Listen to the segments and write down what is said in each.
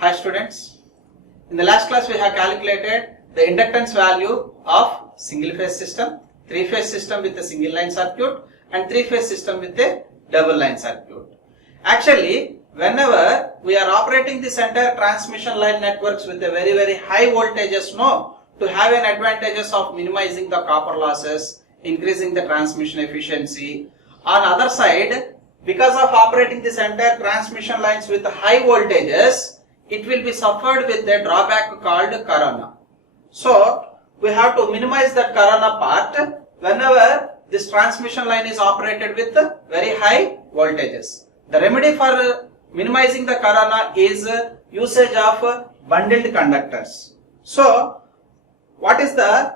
Hi students, in the last class we have calculated the inductance value of single phase system, three phase system with a single line circuit and three phase system with a double line circuit. Actually, whenever we are operating this entire transmission line networks with a very high voltages, to have an advantages of minimizing the copper losses, increasing the transmission efficiency. On other side, because of operating this entire transmission lines with high voltages, it will be suffered with a drawback called corona. So we have to minimize that corona part whenever this transmission line is operated with very high voltages. The remedy for minimizing the corona is usage of bundled conductors. So what is the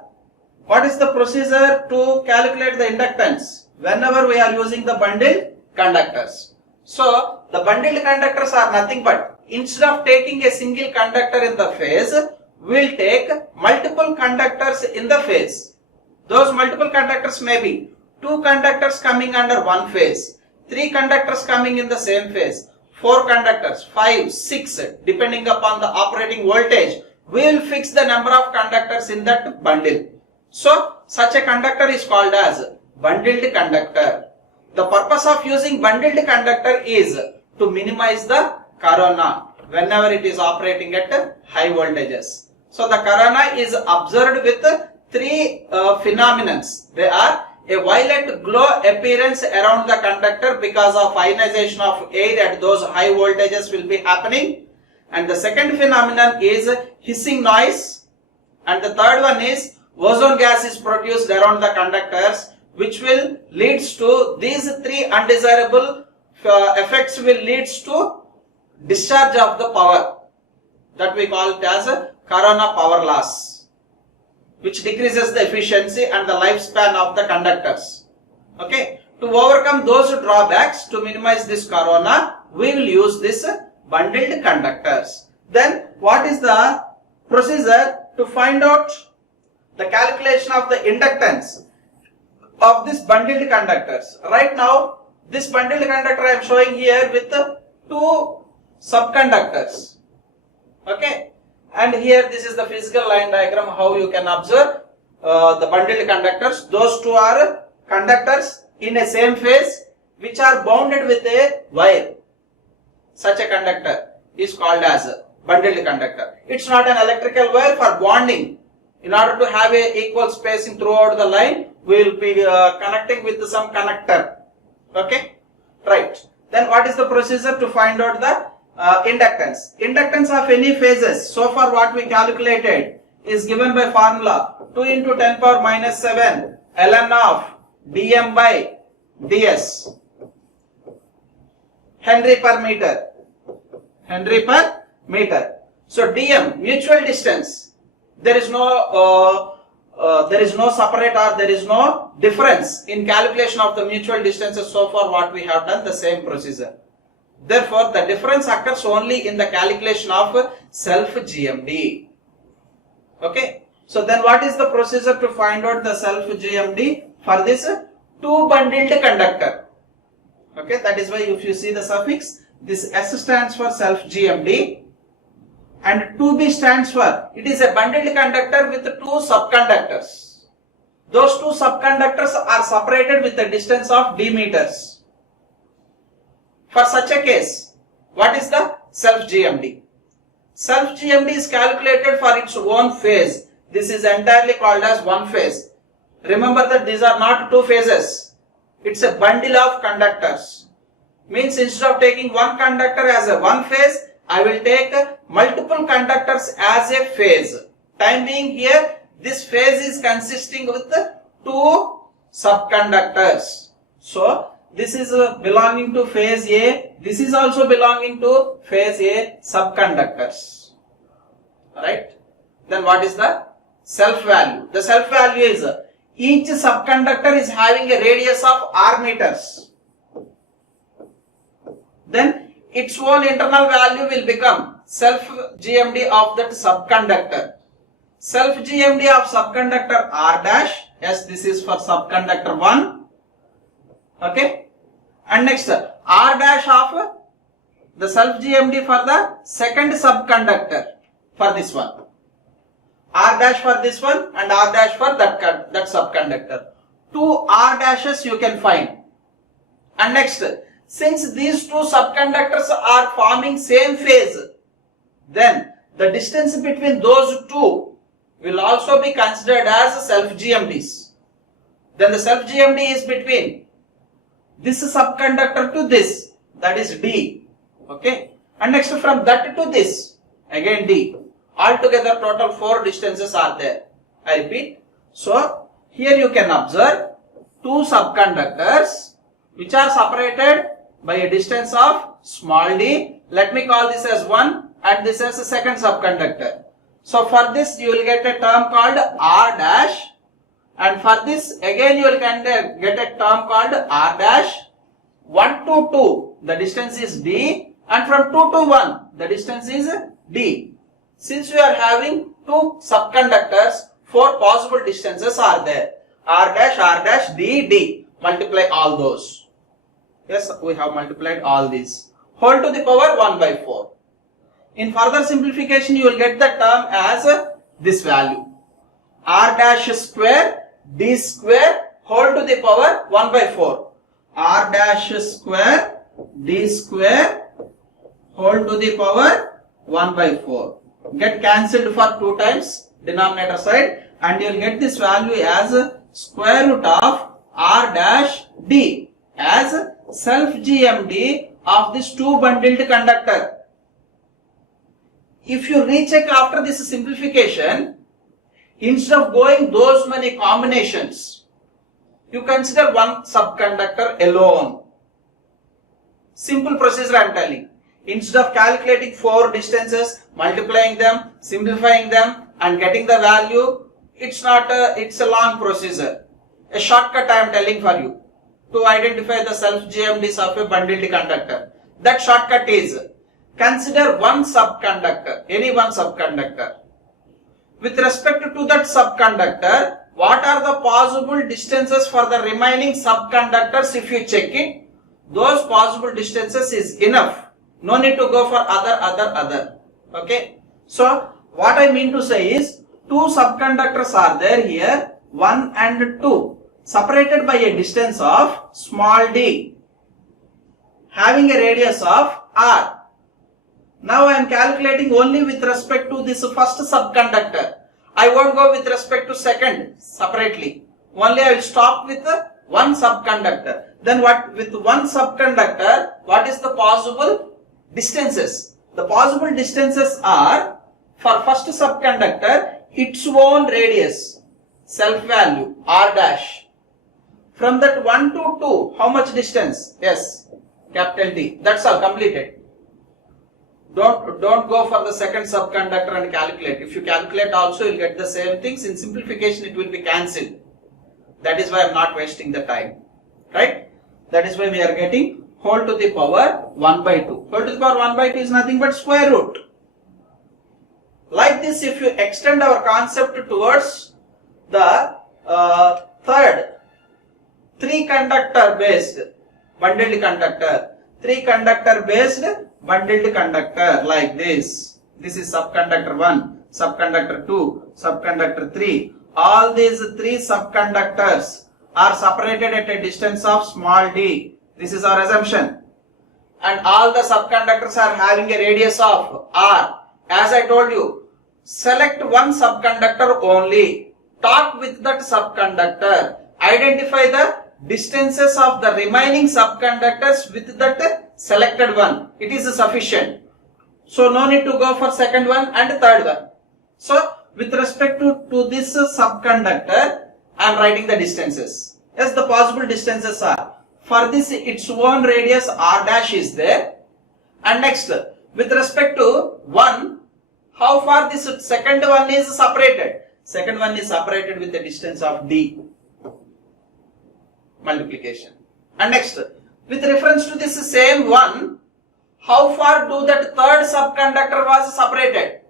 procedure to calculate the inductance whenever we are using the bundled conductors? So the bundled conductors are nothing but, instead of taking a single conductor in the phase, we will take multiple conductors in the phase. Those multiple conductors may be two conductors coming under one phase, three conductors coming in the same phase, four conductors, 5, 6, depending upon the operating voltage. We will fix the number of conductors in that bundle. So such a conductor is called as bundled conductor. The purpose of using bundled conductor is to minimize the corona whenever it is operating at high voltages. So the corona is observed with three phenomena. They are a violet glow appearance around the conductor because of ionization of air at those high voltages will be happening. And the second phenomenon is hissing noise. And the third one is ozone gas is produced around the conductors, which will leads to these three undesirable effects will leads to discharge of the power, that we call it as a corona power loss, which decreases the efficiency and the lifespan of the conductors. Okay, to overcome those drawbacks, to minimize this corona, we will use this bundled conductors. Then what is the procedure to find out the calculation of the inductance of this bundled conductors? Right now, this bundled conductor I am showing here with two subconductors. Okay, and here this is the physical line diagram how you can observe the bundled conductors. Those two are conductors in a same phase which are bounded with a wire. Such a conductor is called as a bundled conductor. It's not an electrical wire. For bonding, in order to have a equal spacing throughout the line, we will be connecting with some connector. Okay, right. Then what is the procedure to find out the inductance? Inductance of any phases, so far what we calculated is given by formula 2 into 10 power minus 7 ln of dm by ds, Henry per meter. So dm, mutual distance, there is no separate or there is no difference in calculation of the mutual distances. So far what we have done the same procedure. Therefore the difference occurs only in the calculation of self GMD. Okay, so then what is the procedure to find out the self GMD for this two bundled conductor? Okay, that is why if you see the suffix, this S stands for self GMD and 2B stands for, it is a bundled conductor with two subconductors. Those two subconductors are separated with a distance of d meters. For such a case, what is the self GMD? Self GMD is calculated for its own phase. This is entirely called as one phase. Remember that these are not two phases. It's a bundle of conductors. Means instead of taking one conductor as a one phase, I will take multiple conductors as a phase. Time being here, this phase is consisting with two subconductors. So this is belonging to phase A, this is also belonging to phase A subconductors. Alright. Then what is the self value? The self value is each subconductor is having a radius of r meters. Then its own internal value will become self GMD of that subconductor. Self GMD of subconductor R dash, yes, this is for subconductor 1. Okay, and next R dash of the self GMD for the second subconductor for this one. R dash for this one and R dash for that subconductor. Two R dashes you can find. And next, since these two subconductors are forming same phase, then the distance between those two will also be considered as self GMDs. Then the self GMD is between this subconductor to this, that is D. Okay. And next from that to this, again D. Altogether total 4 distances are there. I repeat. So here you can observe two subconductors which are separated by a distance of small d. Let me call this as 1 and this as a second subconductor. So for this you will get a term called R dash, and for this again you will get a term called R dash. 1 to 2 the distance is d, and from 2 to 1 the distance is d. Since we are having two subconductors, 4 possible distances are there. R dash, D, D. Multiply all those. Yes, we have multiplied all these. Whole to the power 1 by 4. In further simplification, you will get the term as this value. R dash square, D square, whole to the power 1 by 4. R dash square, D square, whole to the power 1 by 4. Get cancelled for 2 times denominator side, and you will get this value as square root of R dash D as self GMD of this two bundled conductor. If you recheck after this simplification, instead of going those many combinations, you consider one subconductor alone. Simple procedure I am telling. Instead of calculating 4 distances, multiplying them, simplifying them and getting the value, it's a long procedure. A shortcut I am telling for you to identify the self GMDs of a bundled conductor. That shortcut is, consider one subconductor, any one subconductor. With respect to that subconductor, what are the possible distances for the remaining subconductors? If you check it, those possible distances is enough. No need to go for other. Okay. So what I mean to say is, two subconductors are there here, 1 and 2, separated by a distance of small d, having a radius of r. Now I am calculating only with respect to this first subconductor. I won't go with respect to second separately. Only I will stop with one subconductor. Then what, with one subconductor, what is the possible distances? The possible distances are, for first subconductor, its own radius, self value, r dash. From that 1 to 2, how much distance? Yes, capital D. That's all, completed. Don't go for the second subconductor and calculate. If you calculate also, you'll get the same things. In simplification, it will be cancelled. That is why I'm not wasting the time. Right? That is why we are getting whole to the power 1 by 2. Whole to the power 1 by 2 is nothing but square root. Like this, if you extend our concept towards the third 3-conductor based bundled conductor, 3-conductor based bundled conductor, like this. This is subconductor 1, subconductor 2, subconductor 3. All these 3 subconductors are separated at a distance of small d. This is our assumption. And all the subconductors are having a radius of r. As I told you, select one subconductor only. Talk with that subconductor. Identify the distances of the remaining subconductors with that selected one. It is sufficient. So no need to go for second one and third one. So with respect to this subconductor, I am writing the distances. Yes, the possible distances are, for this its own radius r dash is there. And next, with respect to 1, how far this second one is separated? Second one is separated with the distance of d. Multiplication. And next, with reference to this same one, how far do that third subconductor was separated?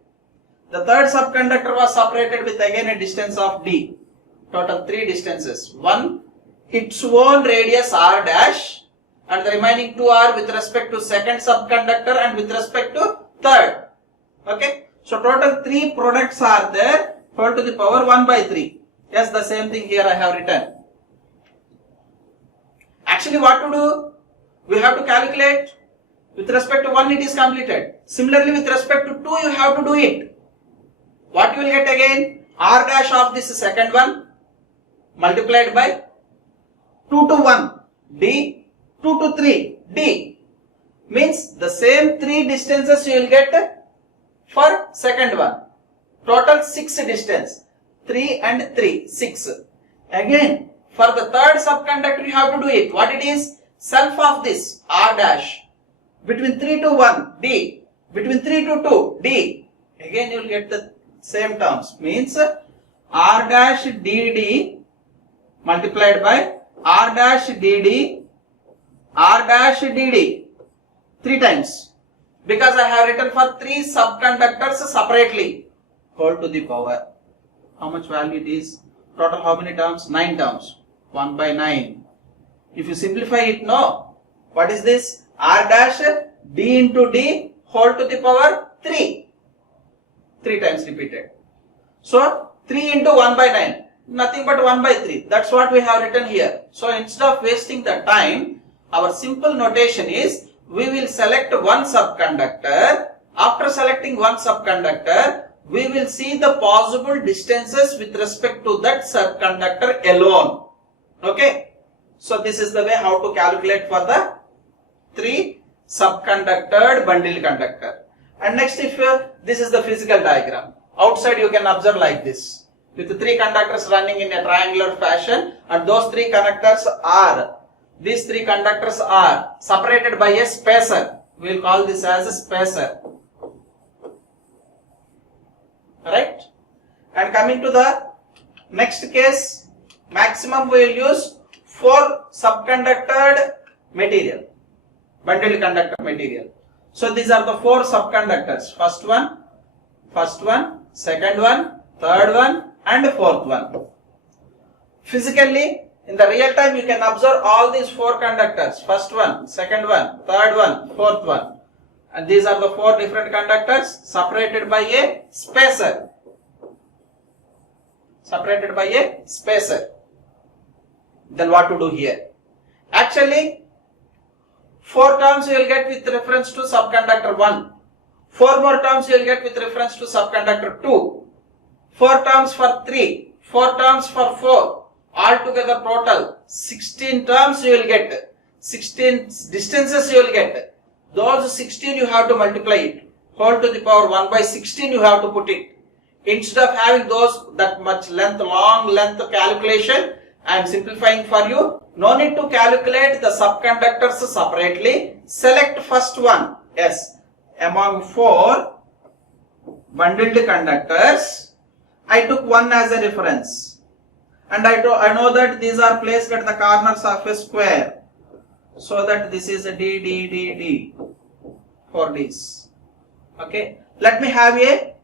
The third subconductor was separated with again a distance of d. Total 3 distances. 1, its own radius r dash. and the remaining 2 are with respect to second subconductor and with respect to third. Okay, so total 3 products are there, whole to the power 1 by 3. Yes, the same thing here I have written. Actually, what to do? We have to calculate. With respect to 1 it is completed. Similarly, with respect to 2 you have to do it. What you will get again? R dash of this second one multiplied by 2 to 1 D, 2 to 3 D. Means the same 3 distances you will get for second one. Total 6 distance. 3 and 3, 6. Again, for the third subconductor you have to do it. What it is? Self of this R dash. Between 3 to 1 D. Between 3 to 2 D. Again you will get the same terms. Means R dash DD multiplied by R dash DD, R dash DD 3 times. Because I have written for 3 subconductors separately. Whole to the power. How much value it is? Total how many terms? 9 terms. 1 by 9. If you simplify it, no. What is this? R dash D into D whole to the power 3. 3 times repeated. So 3 into 1 by 9. Nothing but 1 by 3. That's what we have written here. So instead of wasting the time, our simple notation is we will select one subconductor. After selecting one subconductor, we will see the possible distances with respect to that subconductor alone. Okay. So this is the way how to calculate for the 3 subconductored bundle conductor. And next, if this is the physical diagram. Outside you can observe like this. With the 3 conductors running in a triangular fashion, and those 3 conductors are, these 3 conductors are separated by a spacer. We will call this as a spacer. Right? And coming to the next case, maximum we will use 4 subconductored material, bundle conductor material. So these are the 4 subconductors. First one, second one, third one, and fourth one. Physically, in the real time, you can observe all these 4 conductors. First one, second one, third one, fourth one. And these are the 4 different conductors separated by a spacer. Separated by a spacer. Then what to do here? Actually, 4 terms you will get with reference to subconductor 1. 4 more terms you will get with reference to subconductor 2. 4 terms for 3. 4 terms for 4. Altogether total 16 terms you will get. 16 distances you will get. Those 16 you have to multiply it. Whole to the power 1 by 16 you have to put it. Instead of having those that much length, long length calculation, I am simplifying for you. No need to calculate the subconductors separately. Select first one. Yes. Among 4 bundled conductors, I took one as a reference. And I know that these are placed at the corners of a square. So that this is a D, 4 Ds. Okay. Let me have a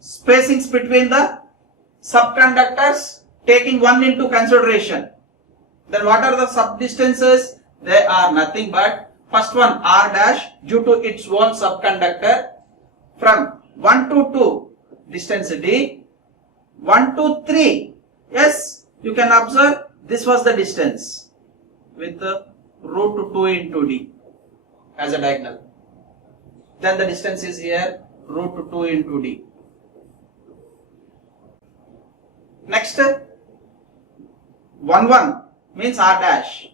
spacings between the subconductors, taking one into consideration. Then what are the subdistances? They are nothing but first one R dash due to its own subconductor from 1 to 2 distance D, 1 to 3. Yes, you can observe this was the distance with the root 2 into D as a diagonal. Then the distance is here root 2 into D. Next, 1 1 means R dash,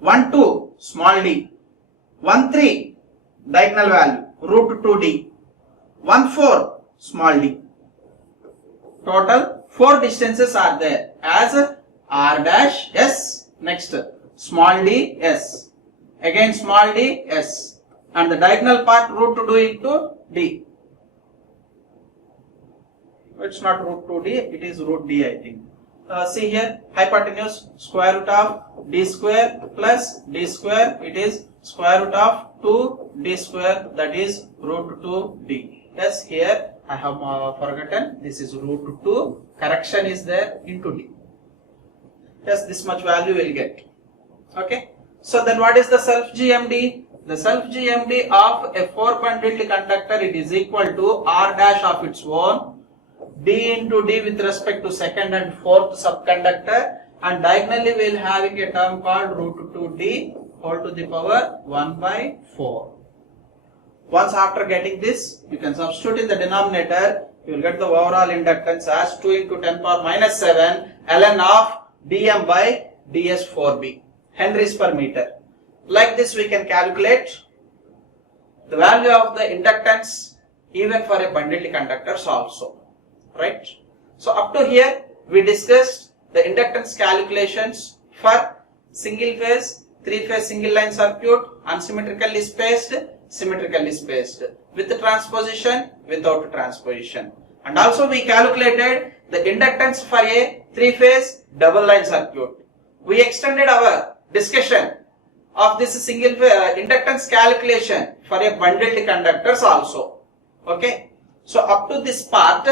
1 2 small d, 1 3 diagonal value root 2d, 1 4 small d. Total 4 distances are there as R dash S, next small d S, again small d S, and the diagonal part root 2 into d. It's not root 2d, it is root d, I think. See here, hypotenuse square root of d square plus d square, it is square root of 2d square, that is root 2d. Yes, here I have forgotten, this is root 2, correction is there into d. Yes, this much value will get. Okay, So then what is the self GMD? The self GMD of a 4 bundled conductor, it is equal to R dash of its own, D into D with respect to second and fourth subconductor, and diagonally we will having a term called root 2D whole to the power 1 by 4. Once after getting this, you can substitute in the denominator, you will get the overall inductance as 2 into 10 power minus 7 ln of dm by ds4b, Henries per meter. Like this we can calculate the value of the inductance even for a bundled conductors also, right? So up to here we discussed the inductance calculations for single phase, 3-phase single line circuit, unsymmetrically spaced, symmetrically spaced, with the transposition, without transposition. And also we calculated the inductance for a 3-phase double line circuit. We extended our discussion of this single inductance calculation for a bundled conductors also. Okay. So up to this part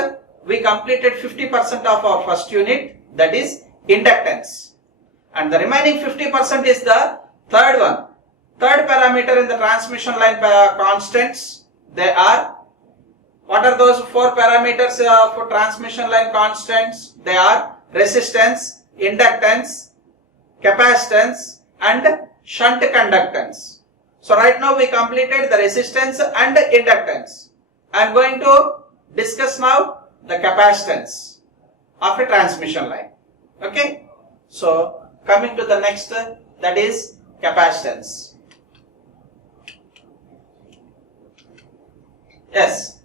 we completed 50% of our first unit, that is inductance. And the remaining 50% is the third one. Third parameter in the transmission line constants. They are, what are those 4 parameters for transmission line constants? They are resistance, inductance, capacitance and shunt conductance. So right now we completed the resistance and inductance. I am going to discuss now the capacitance of a transmission line. Okay. So coming to the next, that is capacitance. Yes.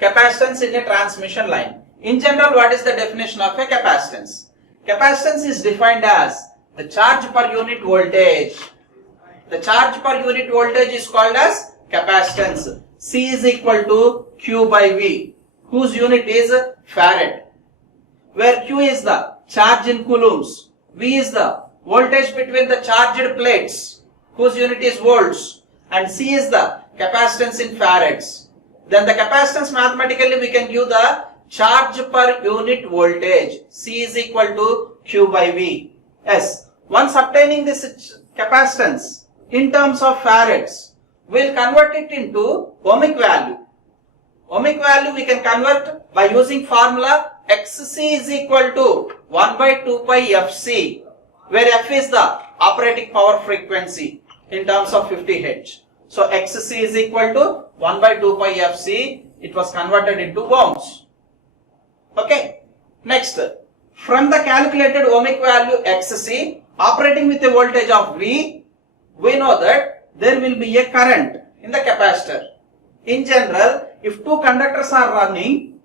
Capacitance in a transmission line. In general, what is the definition of a capacitance? Capacitance is defined as the charge per unit voltage. The charge per unit voltage is called as capacitance. C is equal to Q by V, whose unit is farad, where Q is the charge in coulombs, V is the voltage between the charged plates, whose unit is volts, and C is the capacitance in farads. Then the capacitance, mathematically we can give the charge per unit voltage. C is equal to Q by V. Yes. Once obtaining this capacitance in terms of farads, we will convert it into ohmic value. Ohmic value we can convert by using formula XC is equal to 1 by 2 pi FC, where F is the operating power frequency in terms of 50 Hz. So XC is equal to 1 by 2 pi FC. It was converted into ohms. Okay. Next, from the calculated ohmic value XC operating with a voltage of V, we know that there will be a current in the capacitor. In general, if two conductors are running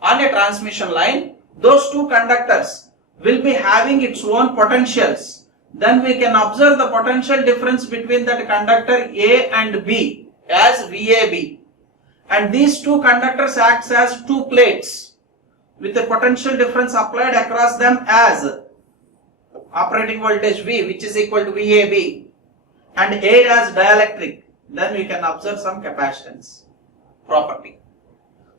on a transmission line, those two conductors will be having its own potentials. Then we can observe the potential difference between that conductor A and B as VAB. And these two conductors acts as two plates with the potential difference applied across them as operating voltage V, which is equal to VAB, and A as dielectric. Then we can observe some capacitance property.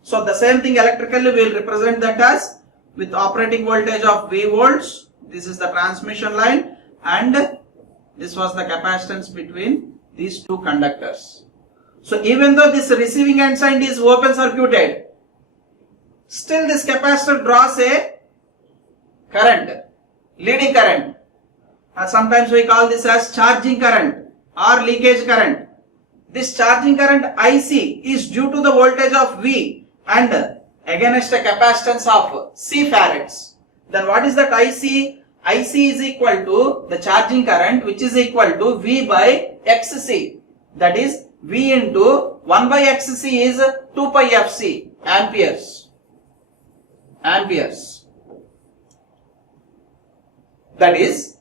So the same thing electrically we will represent that as with operating voltage of V volts. This is the transmission line and this was the capacitance between these two conductors. So even though this receiving end side is open circuited, still this capacitor draws a current, leading current. Sometimes we call this as charging current or leakage current. This charging current IC is due to the voltage of V and against a capacitance of C farads. Then what is that IC? IC is equal to the charging current, which is equal to V by XC. That is V into 1 by XC is 2 pi FC, amperes. Amperes. That is,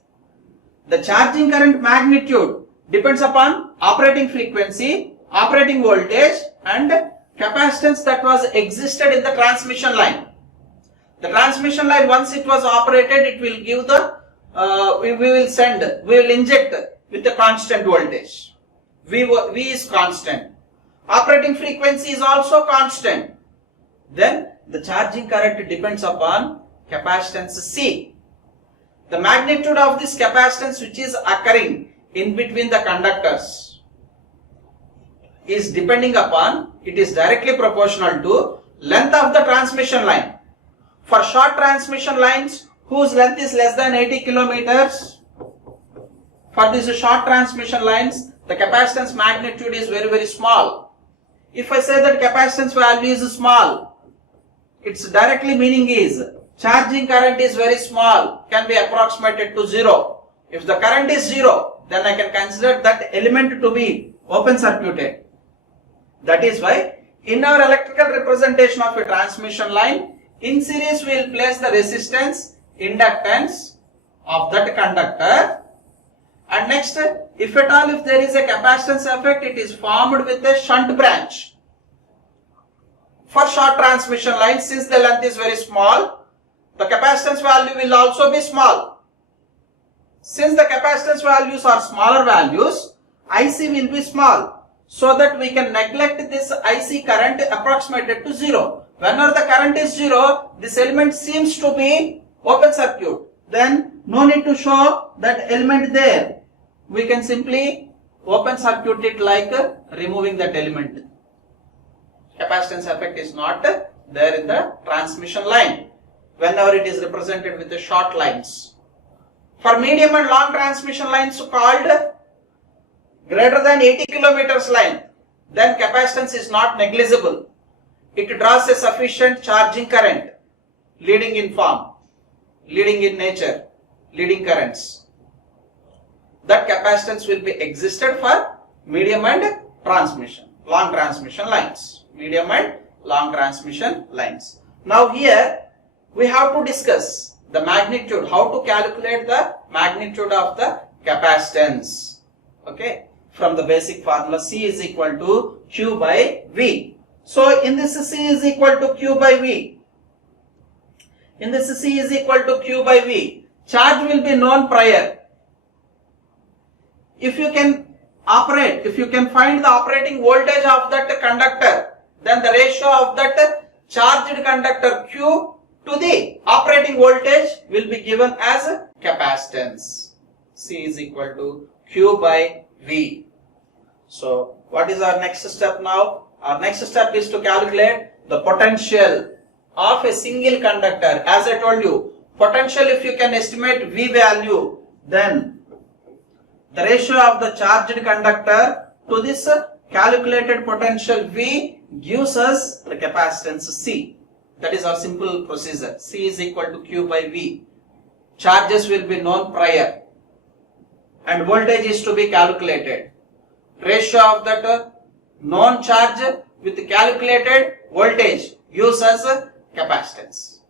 the charging current magnitude depends upon operating frequency, operating voltage and capacitance that was existed in the transmission line. The transmission line, once it was operated, it will give the, we will inject with the constant voltage. V is constant. Operating frequency is also constant. Then the charging current depends upon capacitance C. the magnitude of this capacitance which is occurring in between the conductors is depending upon, it is directly proportional to length of the transmission line. For short transmission lines whose length is less than 80 kilometers, for these short transmission lines, the capacitance magnitude is very small. If I say that capacitance value is small, its directly meaning is charging current is very small, can be approximated to 0. If the current is 0, then I can consider that element to be open circuited. That is why in our electrical representation of a transmission line, in series we will place the resistance, inductance of that conductor, and next, if at all if there is a capacitance effect, it is formed with a shunt branch. For short transmission lines, since the length is very small, the capacitance value will also be small. Since the capacitance values are smaller values, IC will be small, so that we can neglect this IC current approximated to 0. Whenever the current is 0, this element seems to be open circuit. Then no need to show that element there. We can simply open circuit it like removing that element. Capacitance effect is not there in the transmission line whenever it is represented with the short lines. For medium and long transmission lines called greater than 80 kilometers line, then capacitance is not negligible. It draws a sufficient charging current, leading in form, leading in nature, leading currents. That capacitance will be existed for medium and long transmission lines. Medium and long transmission lines. Now here we have to discuss the magnitude, how to calculate the magnitude of the capacitance. Okay, from the basic formula C is equal to Q by V. So in this C is equal to Q by V. In this C is equal to Q by V. Charge will be known prior. If you can find the operating voltage of that conductor, then the ratio of that charged conductor Q to the operating voltage will be given as capacitance. C is equal to Q by V. So what is our next step now? Our next step is to calculate the potential of a single conductor. As I told you, potential, if you can estimate V value, then the ratio of the charged conductor to this calculated potential V gives us the capacitance C. That is our simple procedure. C is equal to Q by V. Charges will be known prior and voltage is to be calculated. Ratio of that known charge with the calculated voltage gives us capacitance.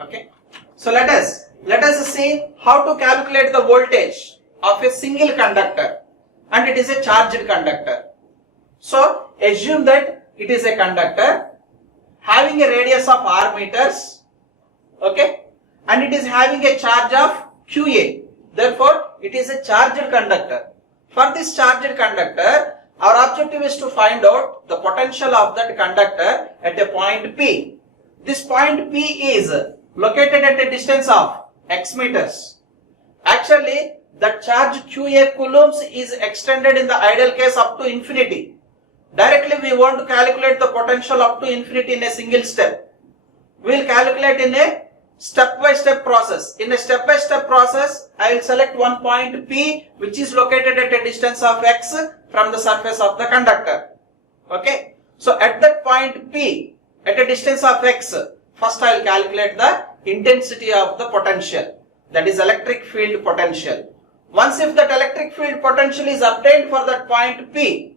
Okay. So let us see how to calculate the voltage of a single conductor, and it is a charged conductor. So assume that it is a conductor having a radius of r meters, okay, and it is having a charge of Qa. Therefore it is a charged conductor. For this charged conductor, our objective is to find out the potential of that conductor at a point P. This point P is located at a distance of x meters. Actually, the charge Qa coulombs is extended in the ideal case up to infinity. Directly we want to calculate the potential up to infinity in a single step. We will calculate in a step-by-step process. In a step-by-step process, I will select one point P which is located at a distance of x from the surface of the conductor. Okay. So at that point P, at a distance of x, first I will calculate the intensity of the potential, that is electric field potential. Once if that electric field potential is obtained for that point P,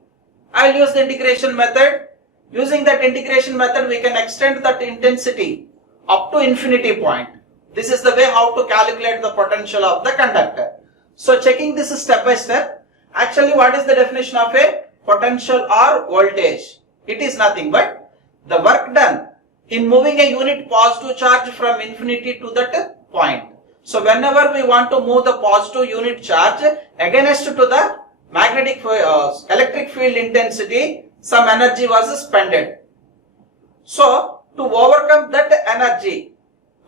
I will use the integration method. Using that integration method, we can extend that intensity up to infinity point. This is the way how to calculate the potential of the conductor. So checking this step by step, actually what is the definition of a potential or voltage? It is nothing but the work done in moving a unit positive charge from infinity to that point. So whenever we want to move the positive unit charge against to the magnetic electric field intensity, some energy was spent. So to overcome that energy,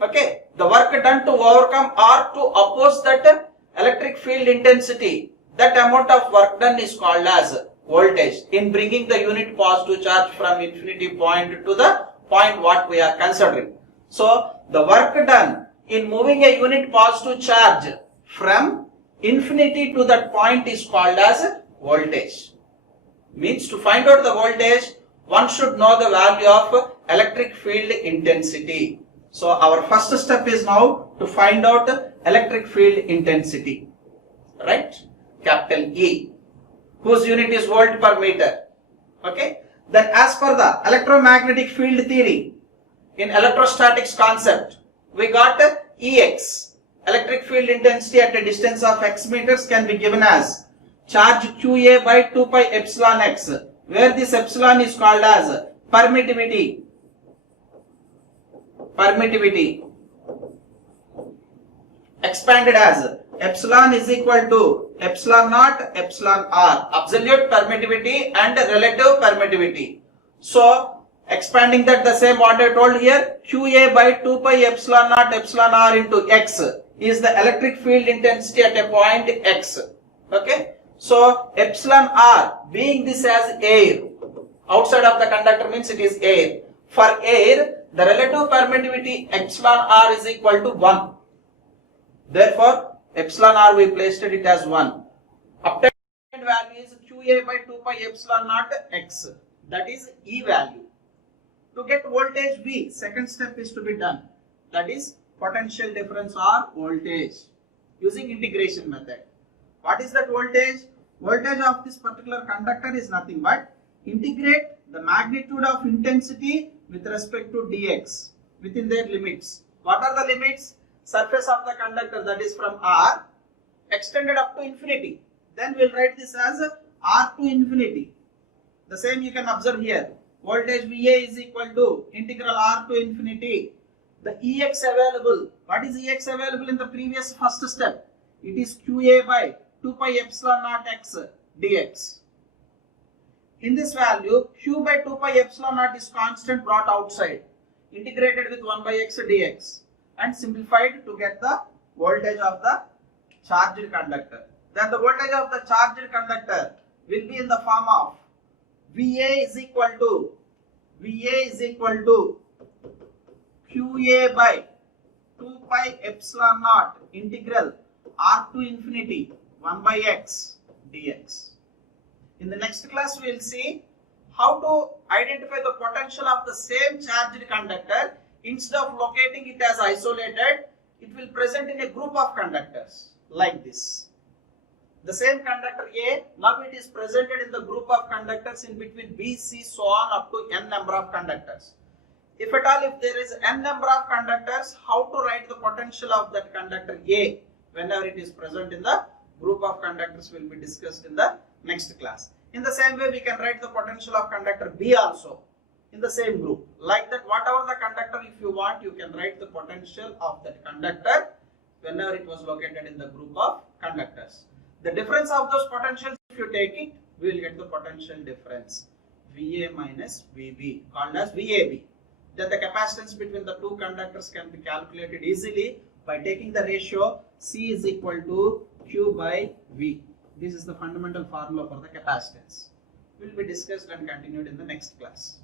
Okay, the work done to overcome or to oppose that electric field intensity, that amount of work done is called as voltage in bringing the unit positive charge from infinity point to the point what we are considering. So the work done in moving a unit positive charge from infinity to that point is called as voltage. Means to find out the voltage, one should know the value of electric field intensity. So our first step is now to find out electric field intensity, right? Capital E, whose unit is volt per meter. Okay. Then as per the electromagnetic field theory, in electrostatics concept, we got Ex, electric field intensity at a distance of x meters, can be given as charge Qa by 2 pi epsilon x, where this epsilon is called as permittivity. Expanded as epsilon is equal to epsilon naught epsilon r, absolute permittivity and relative permittivity. So expanding that, the same what I told here, Qa by 2 pi epsilon naught epsilon r into x is the electric field intensity at a point x. Okay, so epsilon r being this as air, outside of the conductor means it is air. For air, the relative permittivity epsilon r is equal to 1. Therefore, epsilon r we placed it as 1. Obtained value is Qa by 2 pi epsilon naught x. That is E value. To get voltage V, second step is to be done. That is potential difference or voltage using integration method. What is that voltage? Voltage of this particular conductor is nothing but integrate the magnitude of intensity with respect to dx within their limits. What are the limits? Surface of the conductor, that is from R extended up to infinity. Then we'll write this as R to infinity. The same you can observe here. Voltage VA is equal to integral R to infinity. The Ex available. What is Ex available in the previous first step? It is Qa by 2 pi epsilon naught x dx. In this value, Q by 2 pi epsilon naught is constant brought outside, integrated with 1 by x dx and simplified to get the voltage of the charged conductor. Then the voltage of the charged conductor will be in the form of VA is equal to Qa by 2 pi epsilon naught integral R to infinity 1 by x dx. In the next class, we will see how to identify the potential of the same charged conductor. Instead of locating it as isolated, it will present in a group of conductors like this. The same conductor A, now it is presented in the group of conductors in between B, C, so on up to n number of conductors. If at all, if there is n number of conductors, how to write the potential of that conductor A whenever it is present in the group of conductors will be discussed in the next class. In the same way, we can write the potential of conductor B also in the same group. Like that, whatever the conductor, if you want, you can write the potential of that conductor whenever it was located in the group of conductors. The difference of those potentials, if you take it, we will get the potential difference VA minus VB, called as VAB. Then the capacitance between the two conductors can be calculated easily by taking the ratio C is equal to Q by V. This is the fundamental formula for the capacitance. Will be discussed and continued in the next class.